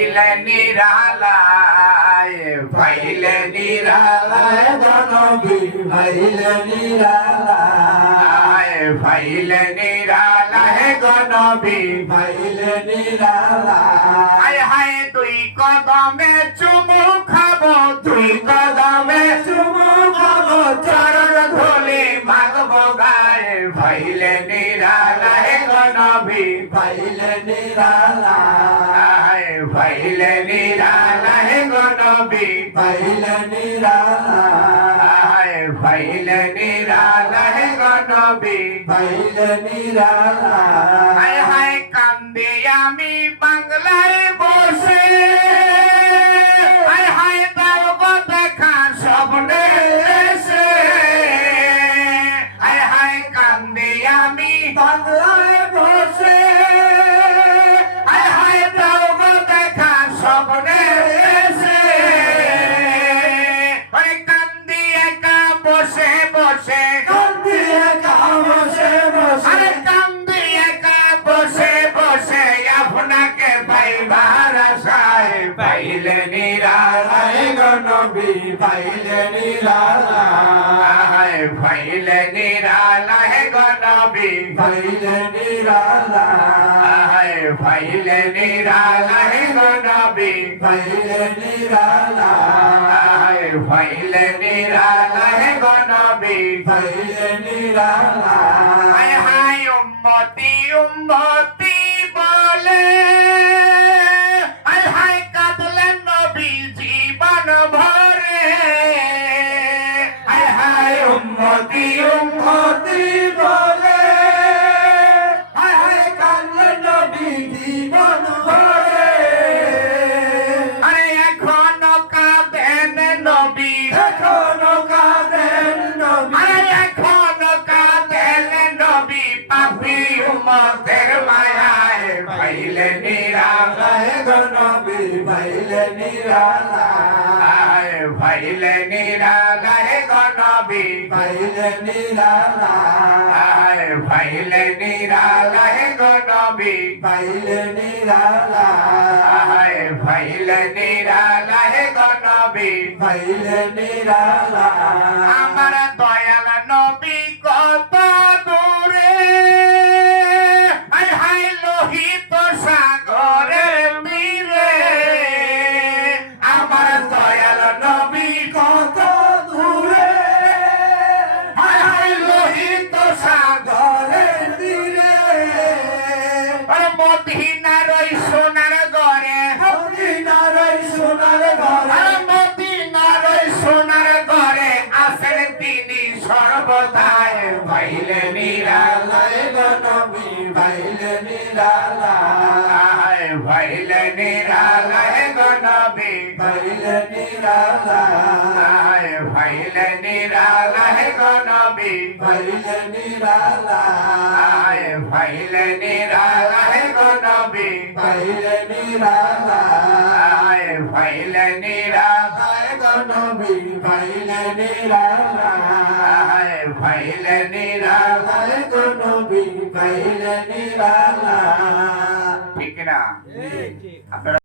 ফাইলে নিরালায় ফাইলে নিরালায় নবী ফাইলে নিরালায় ফাইলে নিরালায় গো নবী ফাইলে নিরালায় হায় হায় দুই কদমে চুমু খাবো দুই কদমে চুমু খাবো চরণ ধুলি মাগবো গায়ে ফাইলে নিরালায় গো নবী ফাইলে নিরালায় ফাইলে নিরালায় গো নবী ফাইলে নিরালায় ফাইলে নিরালায় গো নবী ফাইলে নিরালায় হায় হায় কান্দি আমি বাংলায় বসে হায় হায় তার গো দেখা স্বপ্নে এসে হায় হায় কান্দি আমি বাংলায় বসে হায় হায় তার গো দেখা স্বপ্নে এসে ওই কান্দি একা বসে বসে কান্দি একা বসে বসে আরে কান্দি একা বসে বসে আপনাকে পাইবার আশায় পাইলে নিরালায় গো নবী ফাইলে নিরালায় পাইলে নিরালায় গো নবী ফাইলে নিরালায় পাইলে নিরালায় গো নবী ফাইলে নিরালায় পাইলে নিরালায় গো নবী ফাইলে নিরালায় হায় হায় উম্মতি উম্মতি বলে হায় হায় কাঁদলেন নবী জীবন ভরে হায় হায় উম্মতি উম্মতি বলে হায় হায় কান্দেন নবী জীবন ভরে আরে এখনো কাঁদেন নবী এখনো কাঁদেন নবী আরে এখনো কাঁদেন নবী পাপী উম্মতের মায়ায় পাইলে নিরালায় আয় গো নবী ফাইলে নিরালায় পাইলে নিরালায় গো নবী ফাইলে নিরালায় পাইলে নিরালায় গো নবী ফাইলে নিরালায় পাইলে নিরালায় গো নবী ফাইলে নিরালায় আমার দয়াল নবী কত দূরে হায় হায় লোহিত সাগরের তীরে আমার দয়াল নবী কত দূরে হায় হায় লোহিত সাগর ঘরের তীরে মদিনার ওই সোনার ঘরে মদিনার ওই সোনার ঘরে মদিনার ওই সোনার ঘরে আসেন তিনি সর্বদাই পাইলে নিরালায় আয় গো নবী ফাইলে নিরালায় পাইলে নিরালায় গো নবী ফাইলে নিরালায় পাইলে নিরালায় গো নবী ফাইলে নিরালায় পাইলে নিরালায় গো নবী ফাইলে নিরালায় পাইলে নিরালায় আয় গো নবী ফাইলে নিরালায় পাইলে নিরালায় আয় গো নবী ফাইলে নিরালায় ঠিক না আপনারা